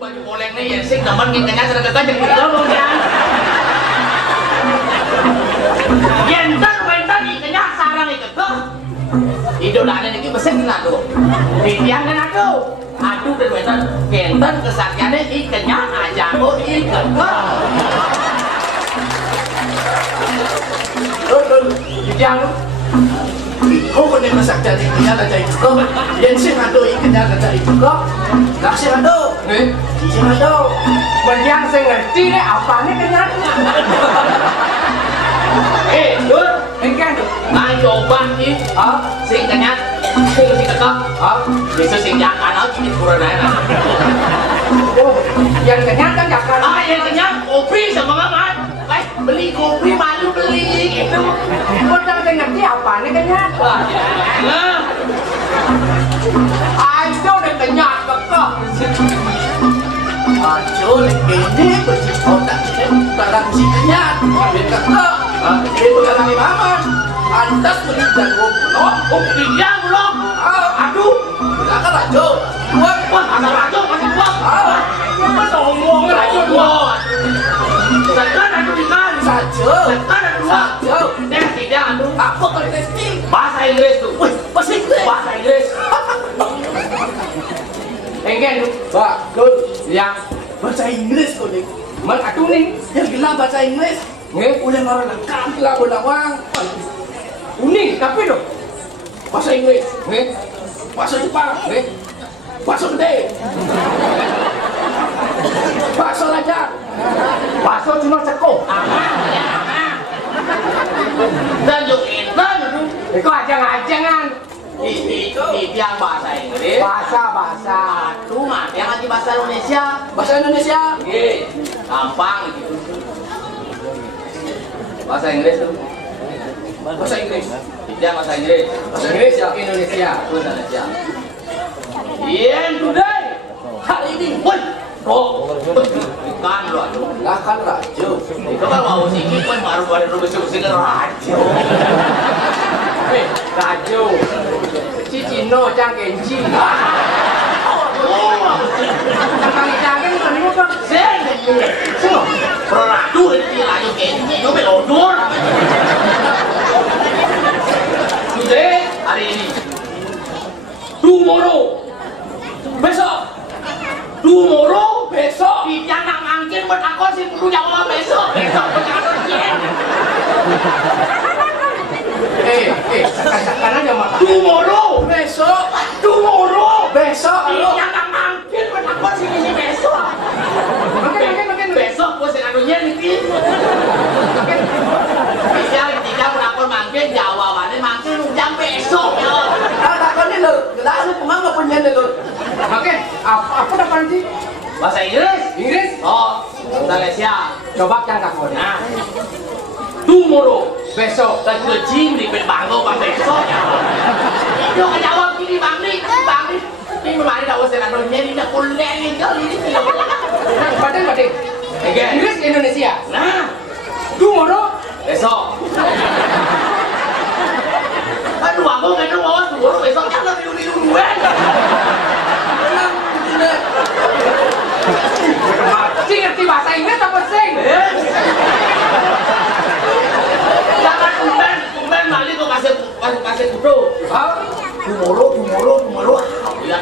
baju boleng nih ya sing temen ngikanya sedang jeung gitu ya. Yen tar wentan ngikanya sarang ikeuh. Idolana niki besen atuh. Ditiang dan atuh. Aduh dan wentan kenten kesaktiane ikenya aja kok ikeuh. Ditiang kau kena kesaktian ikenya aja ikeuh. Yen sing atuh ikenya aja ikeuh. Lah sing atuh. Sing atuh. Menjang sing ngerti nek apane kenyanya. Dur, engkan tuh. Nah, coba nih, sing kenyat, sing ketok, bisa sing jakan, ini kurang enak. Yang kenyat kan jakan. Yang kenyat kopi sama makan. Beli kopi malu beli, gitu. Kau sing ngerti apa nih kenyat? Ayo udah kenyat kekeh. Ayo ini bersih otak ini barang si kenyat, kekeh. Dia pegang imaman, antas beli jagung belum, iya belum. Aduh, silakan Rajo. Wah, ada Rajo masih buat. Apa ngomong Rajo buat? Sekarang Rajo di mana? Saja. Sekarang Rajo. Dia tidak aduh. Apa kalau testing? Bahasa Inggris tuh. Wih, bahasa Inggris. Enggan tuh, Pak. Dul, yang bahasa Inggris kau nih. Mal aduh nih, yang gila bahasa Inggris. Udah marah lengkap lah Bundawang. Unik tapi dong. Bahasa Inggris, bahasa Jepang, bahasa gede, bahasa lancar, bahasa cuma ceko. Dan yuk intan, kau ajang-ajangan. Itu yang bahasa Inggris. Bahasa. Aduh mah, yang lagi bahasa Indonesia. Bahasa Indonesia. Gampang gitu. Bahasa Inggris tuh. Bahasa Inggris. Dia bahasa Inggris. Bahasa Inggris ya Indonesia. Indonesia. Yen today. Hari ini. Woi. Kan lo aduh. Lah kan Rajo. Itu kan mau singki kan baru besok sing Rajo. Rajo. Cicino Cang Kenji. Kang Cangin kan kok sen. Aduh, ini Rajo Kenji, itu melodor. Today, hari ini. Tomorrow, besok. Tomorrow, besok. Dia nak ngangkin buat aku sih perlu jawab besok. Besok jangan ngangkin. Karena dia mah. Tomorrow, besok. Tomorrow, besok. Dia nak ngangkin buat aku sih besok. Makin besok gua sing anunya nih. Tidak melakon mangkin jawabannya mangkin jam besok ya. Takon ini lho, kita lu kemana punya nih lho. Oke, apa dapat sih? Bahasa Inggris? Inggris? Oh, Indonesia. Coba kan takon. Nah. Tomorrow, besok. Dan kecim di banggo pak besok ya. Itu ngejawab gini Bang Rik. Ini memang ada usaha anunya ini nak kuliah kali ini. Badeng. Inggris Indonesia. Nah, tomorrow besok. Aduh, aku nggak tahu tomorrow besok jangan dulu-duluan. Si ngerti bahasa Inggris apa sing? Jangan kumben mali kok kasih kudu. Tomorrow. Ya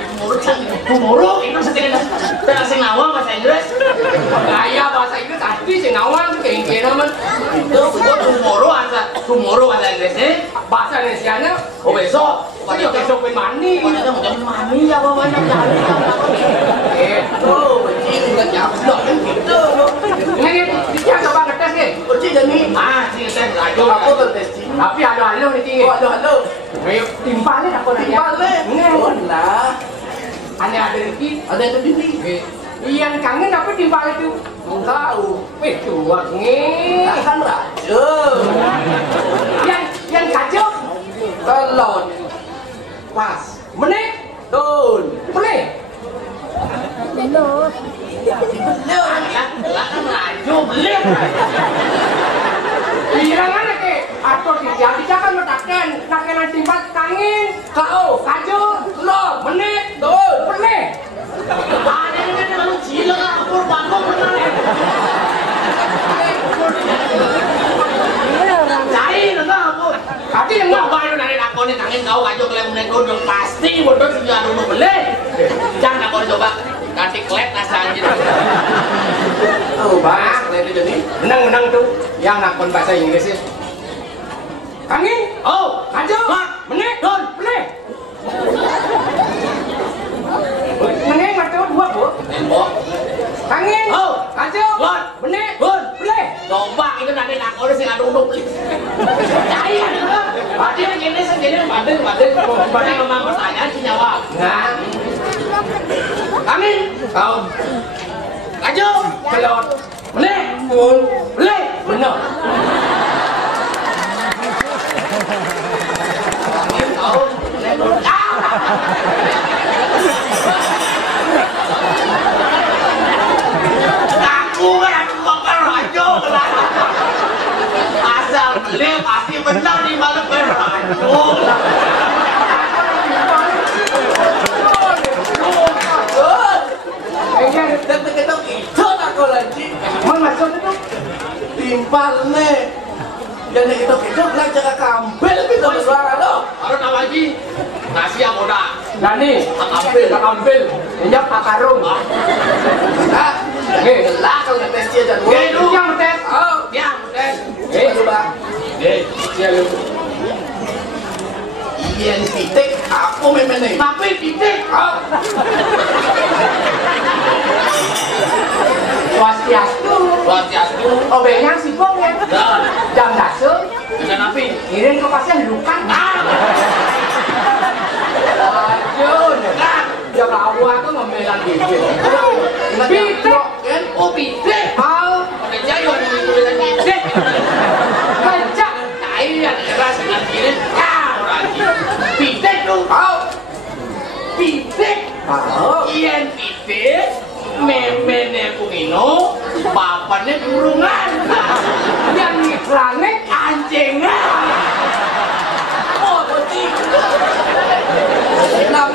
tomorrow itu setidaknya sing nawang bahasa Inggris. Gaya bahasa Inggris tadi sing nawang kengkena man. Itu tomorrow bahasa Inggrisnya, bahasa Indonesianya oh besok. Besok mani. Padahal mau mani ya apa banyak jadi. Itu begini kan jam gitu. Ini dia coba ngetes nih. Uji jadi. Sih ngetes aja. Aku ngetes. Tapi halo nih tinggi. Halo. Timpalnya aku nanya. Lah. Ada Riki. Yang kangen apa timpal itu? Tahu. Itu wangi. Kan Rajo. Yang kacau. Telon. Pas. Menit. Tun. Menit. Menit. Lah kan Rajo beli. Irangan ke atur jadi kan metaken nakenan timpal kangen. Kau kacau. Telon. Menit. Tun. Menit. Ada yang lalu gila udah pasti bodoh tinggal dulu beli. Jangan aku coba kasih klet nasi anjir. Oh, bahas klet itu nih. Menang tuh. Yang nakon bahasa Inggris sih. Angin. Oh, Kacau. Menit, don, Beli. Meneng macam dua, Bu. Tembok. Angin. Oh, Kacau. Lon, Meneng. Don, Beli. coba itu nanti nakon sih ngaduk beli. Caya nih, Pasti begini segini banding. Banyak memang pertanyaan sih jawab. Nah. Angin. Kau. Kacau. Kelot. Menit. Beli. Benar. Angin kau. Aku makan rajo asal beli pasti benar di mana rajo. Dan kita itu nak kau lagi. Mana masuk itu? Timpal nih. Jadi itu belajar kambil bisa bersuara loh. Harus apa lagi? Nasi yang muda. Nani, ambil, injak akarung. Nah, gelak kalau ngetes dia dan Lu yang tes. Oh, Dia tes. coba. Dia lu. Iyan titik, aku memang nih. Tapi titik. Swastiastu. Swastiastu. Obengnya sibuk ya. Dan Jam dasar. dengan api. Ngirim ke pasien lukan. Aduh, Kan. jam awal aku ngemelan bibir. Pitik. Kan? Oh pitik. Mau Ada jayo yang tulisan pitik. ngajak. Nah ini yang keras dengan kiri. Lagi. Pitik lu. Pitik. Mau. Iyan pitik. Memene pungino. Bapaknya kurungan. Yang iklannya Anjingnya. oh penting. Enam.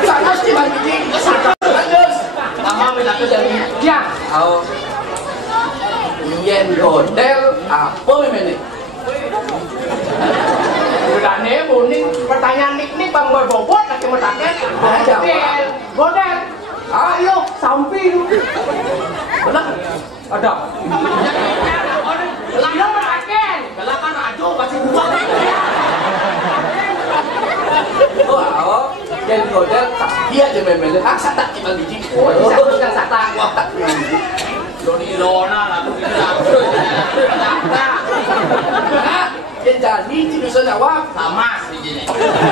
Sana sih bagi. Sama minta jadi. Ya. Oh. Iyan godel apa memang nih? Berani buning pertanyaan nik bang berbobot lagi mau taket. Godel. Ayo sampai lu. Benar? Ada. Belakang raken. Belakang rajo masih buang. Oh, dan godel tak dia aja memang. Sata kita biji. Oh, bisa sata. Wah, tak. Doni lona lah tuh Dia jadi bisa jawab sama sih.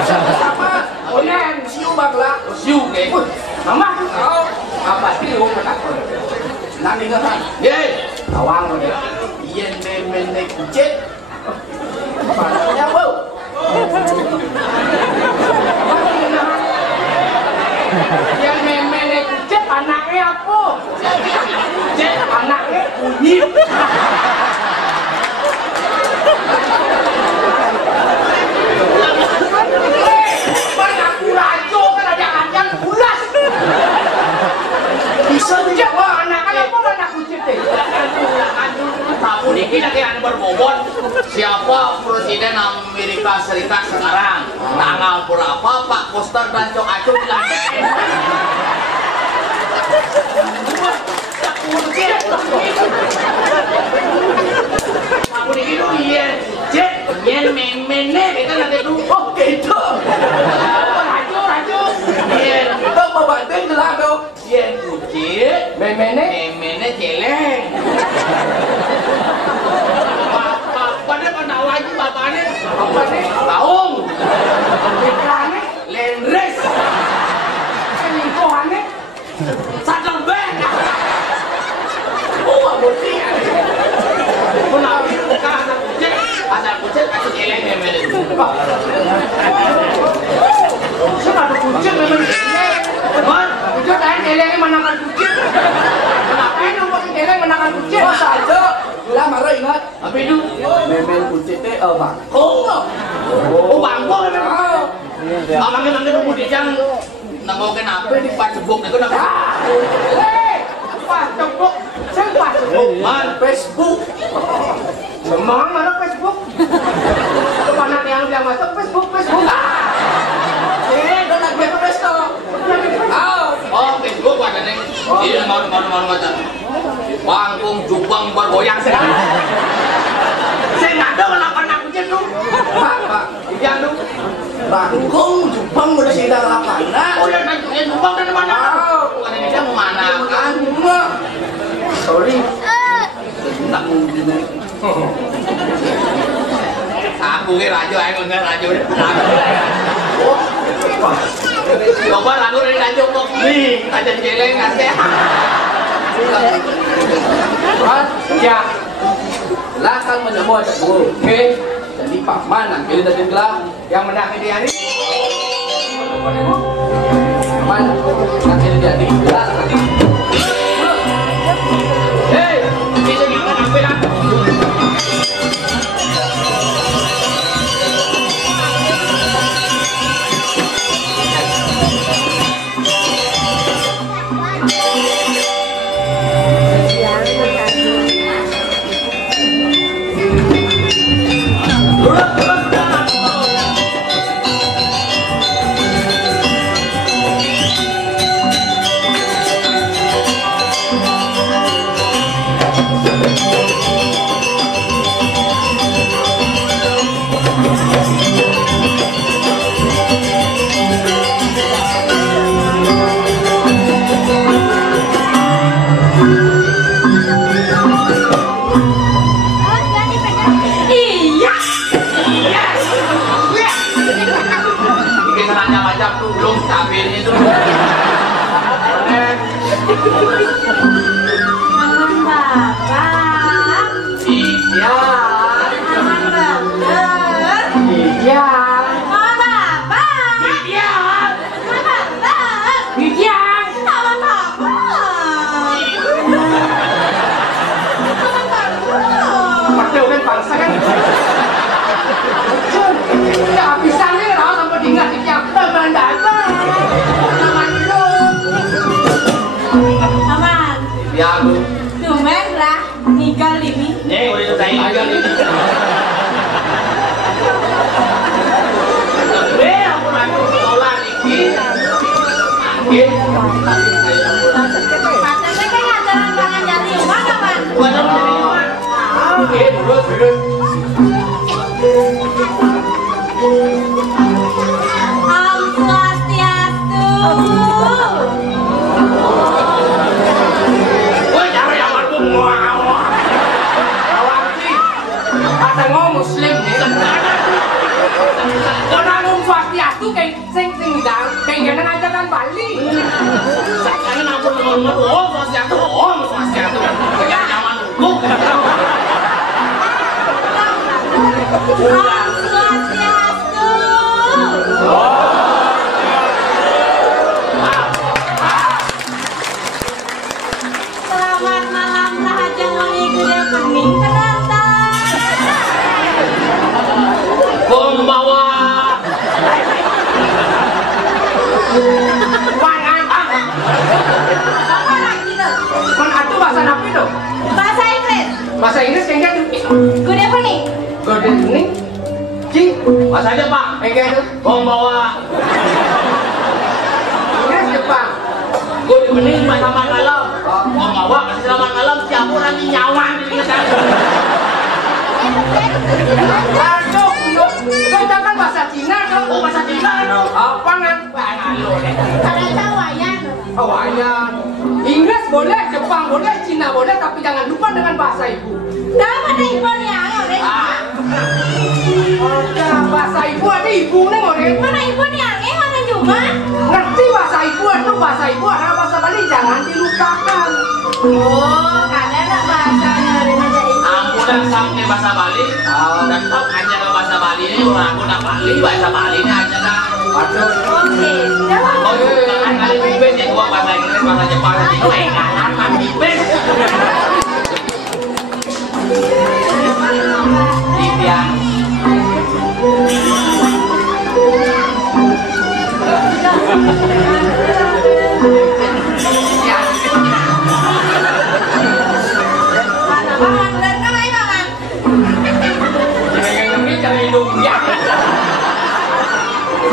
sama. Onen siu bangla. Siu kayak. Mama, oh, apa sih lu menakut? Nanti kan? Ye. Awang udah. Iya memang kucing. Mana bau? Yang memang kucing anaknya apa? Anaknya kunyit. Banyak kurajo kan ada bulas. Bisa dijawab anaknya apa anak kucing deh? Tahu dikit nanti yang berbobot siapa presiden Amerika Serikat sekarang tanggal berapa Pak Koster dan Cok Aco dilantik tahu dikit tuh iya cek yen memene kita nanti tuh Oh gitu. rajo iya Itu mau banting jelas tuh. yen kucing Memene. memene celeng bapaknya pada lagi bapaknya Apa nih? taung Iklannya. lendres Selingkuhannya. sadar bek Oh murni. kenapa bukan asal kucing asal celeng memene Saya ada kucing memang. Man, Kucing lain elengnya menakan kucing. Kenapa ini pakai eleng menakan kucing? Oh saja. Lah marah ingat. apa itu? Memang kucing teh bang. Oh, bangko memang. Amangnya nunggu di jang nanggo kenapa di Pacebuk itu nang Pas tembok, saya pas tembok. Man, Facebook. Memang mana Facebook? Kemana yang masuk Facebook? Iya, mau macam. Panggung jubang bergoyang sekali. Saya nggak ada anak-anak begitu. Pak, iya tuh. Panggung jubang udah sedang lapangan. Oh ya, nantinya jubang dari mana? Bukan ini dia mana kan? Sorry. Tak mungkin. Aku kira rajo, aku nggak rajo. Coba lagu dari rajo kok nih, aja jelek nggak sehat. Ya, silakan menyembuh aku. Oke, jadi paman ambil dari gelang yang menang ini hari. Paman ambil dari gelang. Hei, bisa gimana ambil aku? Bahasa Inggris kayaknya tuh. Good evening. Good evening. Cing, Bahasa Jepang. kayaknya tuh. Konbawa. Inggris Jepang. Good evening, selamat malam. Konbawa, selamat malam. Siapa orang ini nyawan di kita? Aduh, kita kan bahasa Cina tuh. Oh, bahasa Cina dong. Apa kan? Kalau Hawaiian. Hawaiian. Inggris boleh, Jepang boleh, Cina boleh, tapi jangan lupa dengan bahasa ibu. Dapat ibu yang ada. Bahasa ibu ada ibu nih orang. Mana ibu yang ada juga? Ngerti bahasa ibu itu bahasa ibu adalah bahasa Bali, jangan dilupakan. Oh, kadang bahasanya ada aja ibu. Aku dah sampai bahasa Bali. Dan tahu aja bahasa Bali ini orang aku nak Bali, bahasa Bali ini aja dah. Aduh. Oke, jangan. Oh, jangan kali bibes ya gua bahasa Inggris, bahasa Jepang nanti enggak kan bibes. Iya.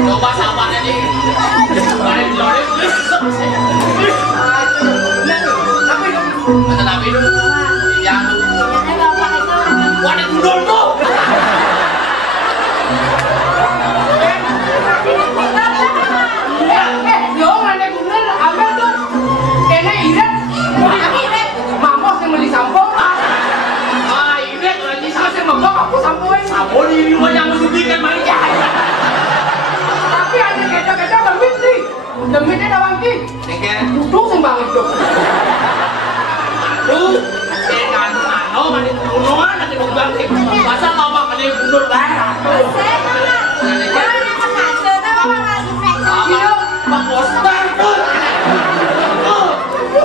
Coba sabarnya nih. Mana di loreng?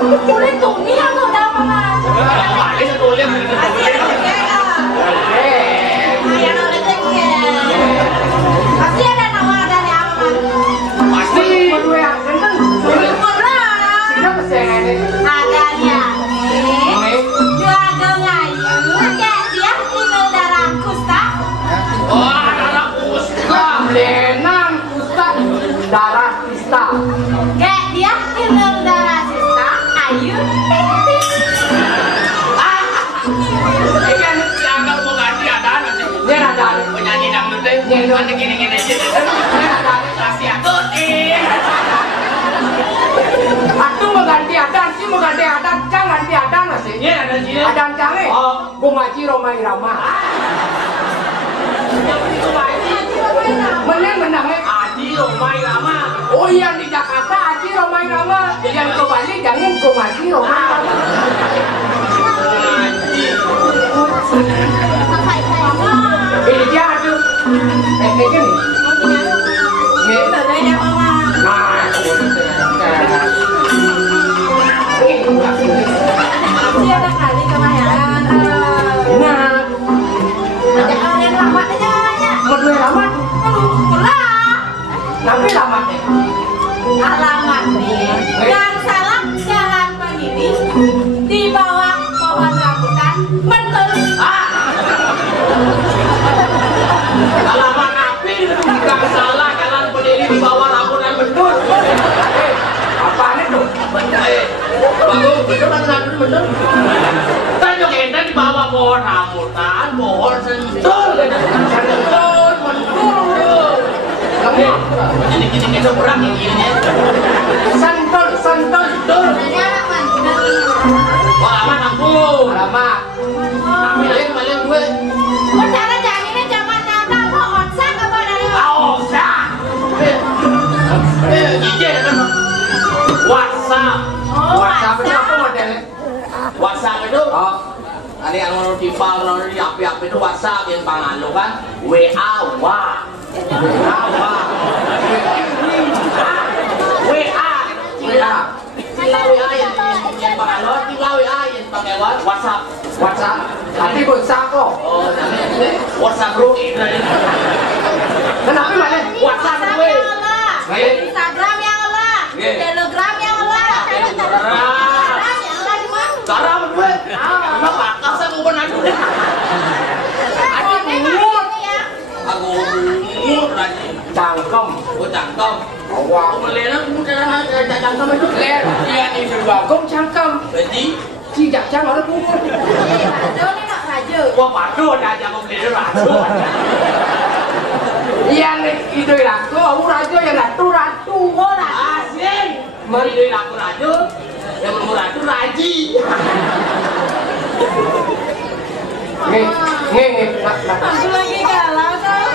Kulit tuni atau apa mas? Balik setulnya Ayah nolak pasti ada nama dari apa mas? pasti berdua yang ganteng. Sino kesengan ini? Adanya juaga ngayu kayak dia tinggal darah kusta. wah darah kusta Lenang Ustaz darah pista. Kayak dia tinggal darah sista. Ayu. ikan dianggap mau ganti adaan nanti Ini ada penyanyi dangdut deh nanti gini-gini aja kasih aku aku mau ganti adan, si mau ganti adan, cang ganti adan masih. ini ada sini Adan cange. Oh. Gumaji Roma Irama. Menang-menangnya. Aji Roma Irama Oh yang di Jakarta Aji Roma Irama. Yang ke Bali jangan Gumaji Roma Irama. Ini dia aduh. Ini gini. Ini. Nah. Dia ada kali kemarin. Nah. Ada orang yang lambat aja banyak. Berdua lama. Pulang. Tapi lama deh. Alamat nih. Yang salah jalan begini di bawah pohon rambutan mentul. alamat api gak salah jalan berdiri di bawah rambutan bendul Apaan itu? bagus betul kan betul kan juga ente di bawah pohon rambutan pohon sentul sentul bendul jadi gini seberang yang gini Sentul, sentul, sentul. Ada alamat. wah alamat aku Alamat. balik gue Oh cara janginnya zaman Natal kok onsak apa dari Ausa iya kan WhatsApp Oh WhatsApp itu apa WhatsApp. modelnya? WhatsApp itu Oh, ada yang mau di file, mau di api-api itu WhatsApp yang pangalo kan WA wah WA tinggal WA yang pangalo tinggal WA yang pakai WhatsApp WhatsApp. Tapi pulsa kok. oh jadi WhatsApp bro ini Kenapa malah? WhatsApp WhatsApp gue yang Allah. Instagram yang Allah. Telegram yang Allah. Telegram yang Allah di mana? garam gue emang bakal saya mau benar dulu Ada ngumur. aku ngumur lagi Cangkem. gue cangkem Wah. aku melena udah cangkem itu Ler, dia di Bagong cangkem. jadi Tidak cang orang kumur. Raju nih nak raju. wah padu aja aku beli ratu Iya nih, itu ratu. Aku ratu yang ratu. Oh raju. asing beli aku raju yang mau ratu raji Nge, Aku lagi galau tuh.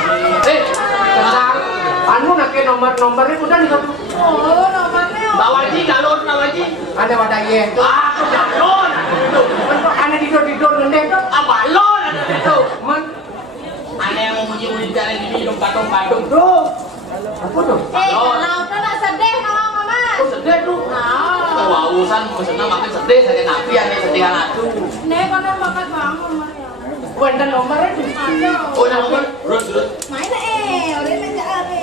tenang. Anu nak nomornya udah nih. Oh nomornya. bawa ji galon bawa ji Ada wadah ye. aku galon Ada tidur ngendek. balon ada itu Man, ada yang mau munyi jalan di minum katong Bandung tuh. Apa tuh? Galau tuh nak sedih nama mama. aku sedih tuh kewausan mau senang makin sedih sakit hati ada sedih aku Nih kono bakat bangun Maria. Wenda nomornya tuh. Aduh. oh nomor terus Main orang aja are.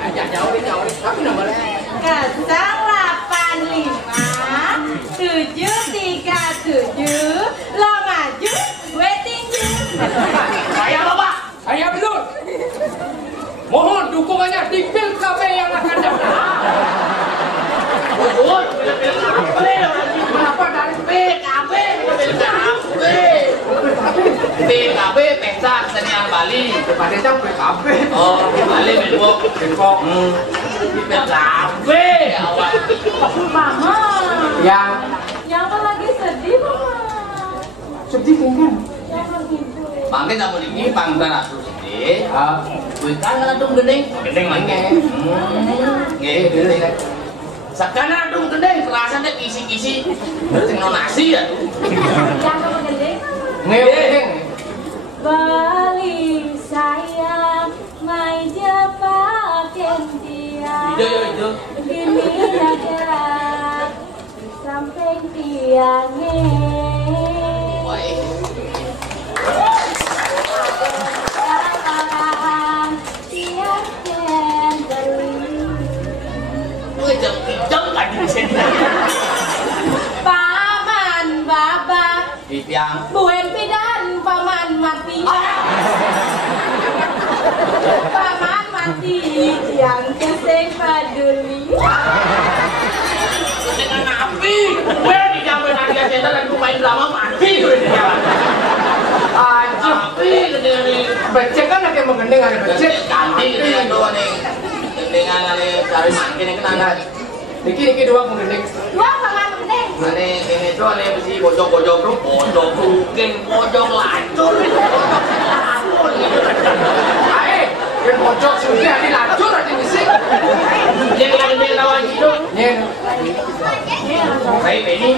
Ajak jauh. Tapi nomornya. 085 737 lo maju gue tinggi. saya bapak Saya belum. Mohon dukungannya di Pilkada yang akan datang. oh Kenapa dari PKB PKB Pesta Kesenian Bali Pada jam PKB. oh Bali Menbok Bengkok. PKB awal Mama. Yang Yang lagi sedih mama. sedih kan? Yang menghibur. Mangke kamu ini panggilan aku sedih Ah, gue kan ngadung gendeng gendeng mangke nggih gendeng sakana adung gendeng kerasa deh kisi-kisi sing nasi ya Yang menggede. ngeweng. Bali sayang mai jepaken dia. iya iya iya Gini aja sampai tiange. Paman babak buen pidan paman mati. Paman mati yang keseng peduli. Dengan api gue dijamin aja channel dan main drama mati gue di jalan. Api dengan Becek kan ada yang menggendeng ada becek. ganti dengan doang nih dengan cari makin yang kenangan. Niki doang menggendeng. Dua paman mending. Ane ini tuh ane mesti bojong-bojong tuh bojong mungkin bojong lancur. Ae, yang pojok sudah ada lacur ada misik. Yang gede lawan itu. Nyen. Baik ini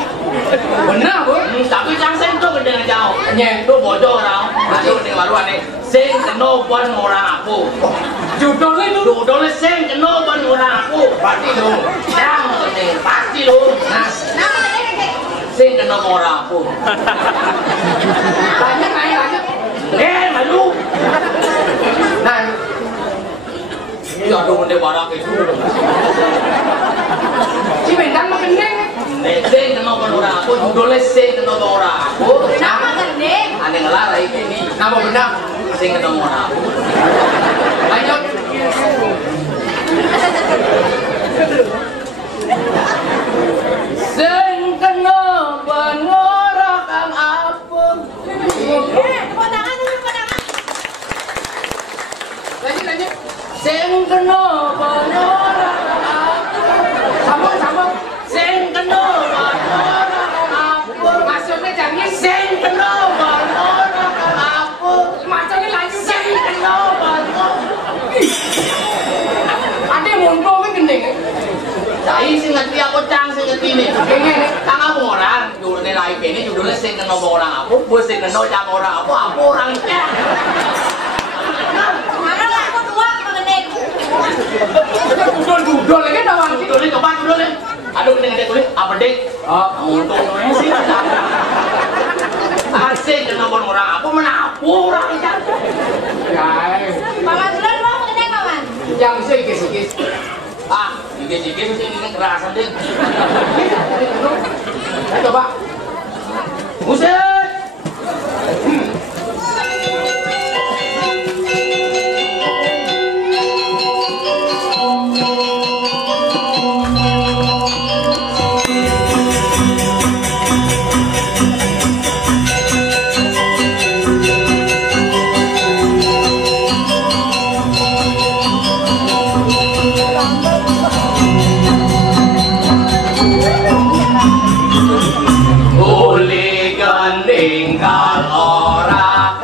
Benar, Bu. tapi yang sen tuh gede jauh. Nyen. Tuh bojong orang. Masuk di baru ane sen keno buat orang aku. Judulnya itu. Judulnya sen keno buat orang aku. Pasti lu. Yang gede pasti lu. Nas. Nama mending. Sen keno orang aku. Lanjut, lanjut. Malu. Nah, Ya dong dia barang itu. si Bendang menggendeng. Sen keno buat orang aku. Judulnya sen keno buat orang aku. Nama mending. Ane ngelarang ini. Nama Bendang. Sen keno orang aku. Lanjut. Sen keno buat orang aku. Tepuk tangan dulu, tepuk tangan. Lanjut. Sen keno buat orang aku. Sambung. Sen keno buat orang aku. Maksudnya jangan Sen keno buat orang aku. maksudnya lanjut. Sen keno buat Ada yang muncul kan gendeng. Saya sih ngerti aku cang sih ngerti nih. Kayaknya Kang aku orang judulnya lain ini judulnya sen keno buat orang aku. Buat sen keno cang orang aku orang cang. Mana lah aku tua mending. Dudul lagi dawan sih. Judulnya coba judulnya. Aduh dengan dia tulis apa dek? Untuk sih. Asik keno buat orang aku menapu orang cang. Guys, Paman duluan mau mending paman. yang bisa dikis-kis. Dikit-dikit mesti ini kerasan deh. Coba. Buset. Uli ganding kalorakan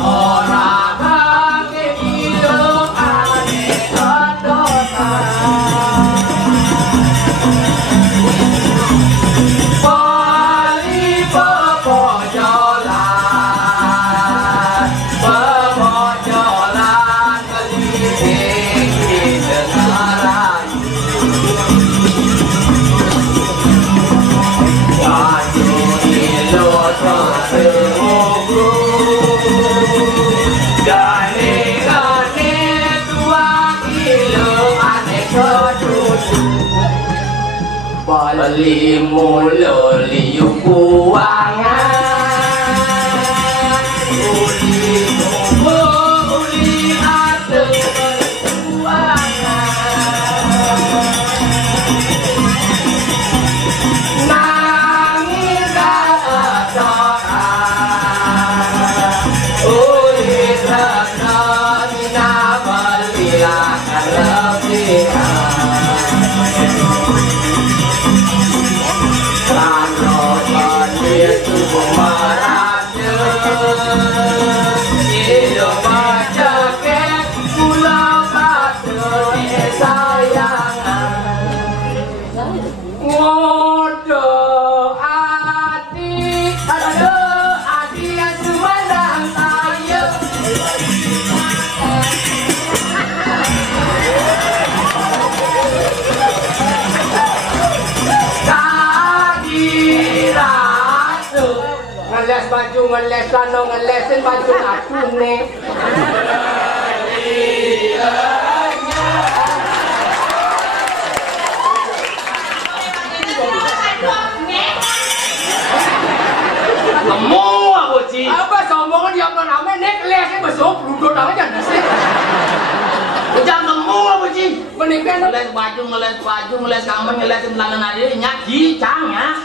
orakan kehidup ane kedotan Bali pepojolan keliling di dengaran Bali mulu liu buangan Uli mulu uli atu berbuangan Nangis kedoran Uli terkenal Mina belilakan lebihan ngeles baju ngeles lano ngelesin baju aku nih. Kamu apa sih? Apa sombongan dia namanya nek lesnya besok duduk aja sih. Jangan kamu apa sih? Menikah ngeles baju, ngeles kamar, ngeles celana nari, nyaji, cangnya.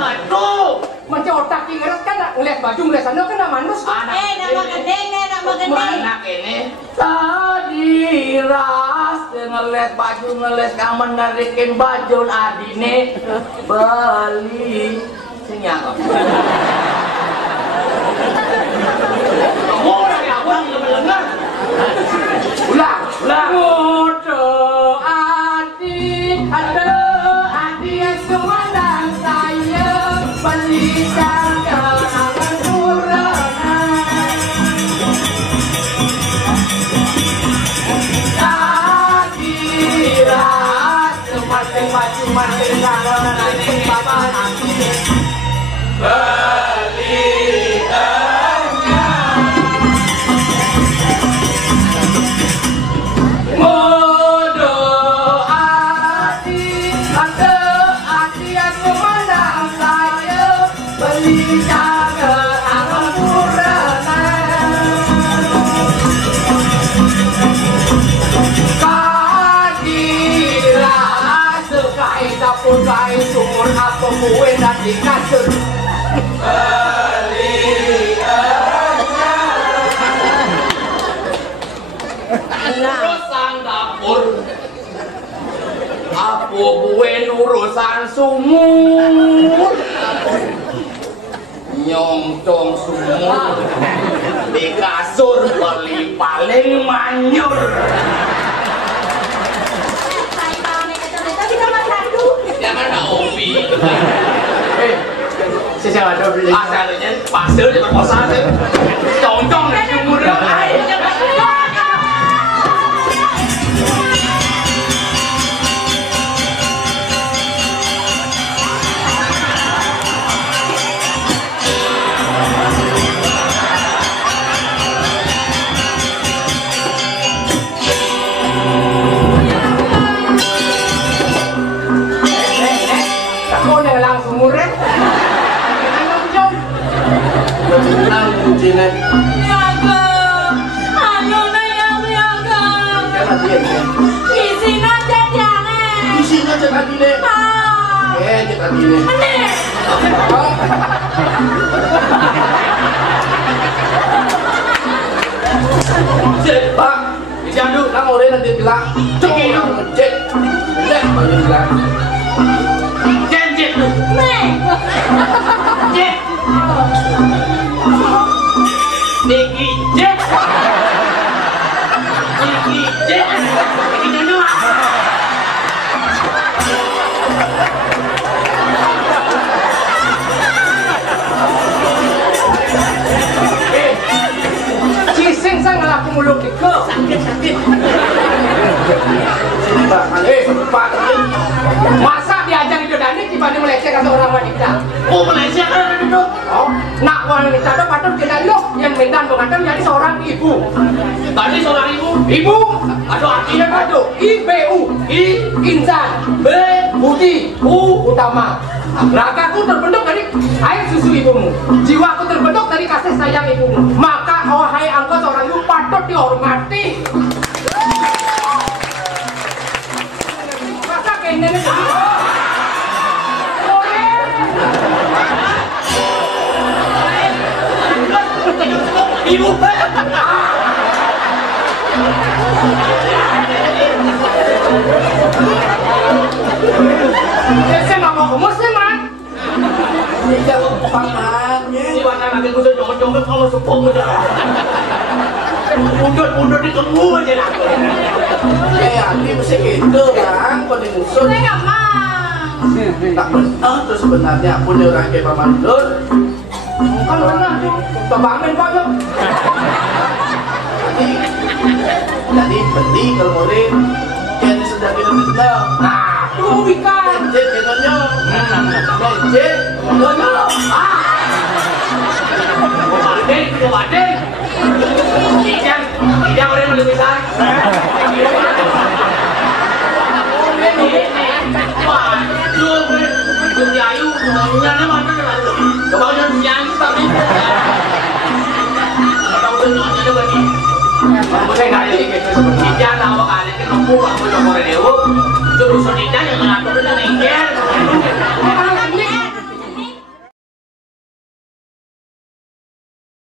Aduh, macam otak ingat kan ngeles baju, ngeles sandal kan manus. Nama gendeng, nama gendeng. Anak ini tadi ras ngeles baju, ngeles kamar, narikin baju adine beli sinyal. Kamu dari awal dengar. Ulang. Mudo adi, aduh adi semandang saya belikan kenangan purana. Tadi ras semakin maju makin kalau nanti papa nanti kue dan dikasur urusan dapur apa kue urusan sumur nyongcong sumur di kasur paling manyur. Jangan ada opi. Sejak ada beli. Asalnya pasir di perkosa sih. Congcong di sumur air. Cina. Niaga, ayo na yang niaga. Di sini aja jangan. Di sini aja tadi deh. Aja tadi deh. Cek pak, dijadu, nang ore nanti bilang, cek itu, cek, cek, baru bilang, Cek tuh. Cek. Niki Cek. Niki Cek. Ini dulu. Cising sang ngelaku mulut ke sakit. Pak, masa diajak itu Dani dibanding melecehkan seorang wanita? Oh, Malaysia kan itu. Oh, nak wanita itu patut kita loh yang minta mengatakan menjadi seorang ibu. Tadi seorang ibu. Ibu, Aduh, artinya aduh, IBU, insan, B, budi, U, utama. Ragaku terbentuk dari air susu ibumu, jiwaku terbentuk dari kasih sayang ibumu. Maka wahai engkau seorang ibu patut dihormati. Masa kayak ini ibu. saya nggak mau kemus sih man. Tidak pamannya. Ini warna lagi gue joget-joget kalau sepung udah. Mundur di kamu aja lah. Ya, ini mesti gitu bang, kalau musuh. Saya nggak mau. Tak benar tuh sebenarnya pun orang kayak paman Dul. Kan benar, kebangun kok yuk. Jadi beli kalau murid yang sedang kita kenal. Nah, tuh ikan. Jet, kenalnya. Jet, kenalnya. Wadeng. Kijang orang lebih besar. Waduh, Ayu, ngomongnya mana nih? Kebanyakan siang tapi. Tahu nyonya ada bagi. Boleh nggak jadi kijang awak kali itu kampung aku yang orang dewa. Terus sedihnya yang ngatur dengan engkel.